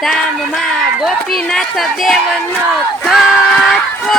ધામમાં ગોપીનાથ દેવનો ખટકો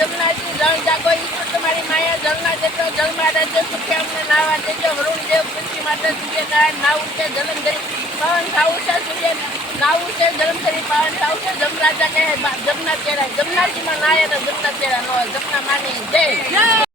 જમનાજી જળ જાગો ઈશ્વર તમારી માયા જળના દેજો જળમાં રહેજો સુખે અમને નાવા દેજો? વરુણ દેવ પૃથ્વી માતા સૂર્યનારાયણ, નાવું છે જલંધરી પવન થાવું છે, સૂર્ય નાવું છે જલંધરી પવન થાવું છે, જમરાજા કહે જમના તેરા જમનાજીમાં નાય તો જમના ચેરા નો, જમના માની, જય.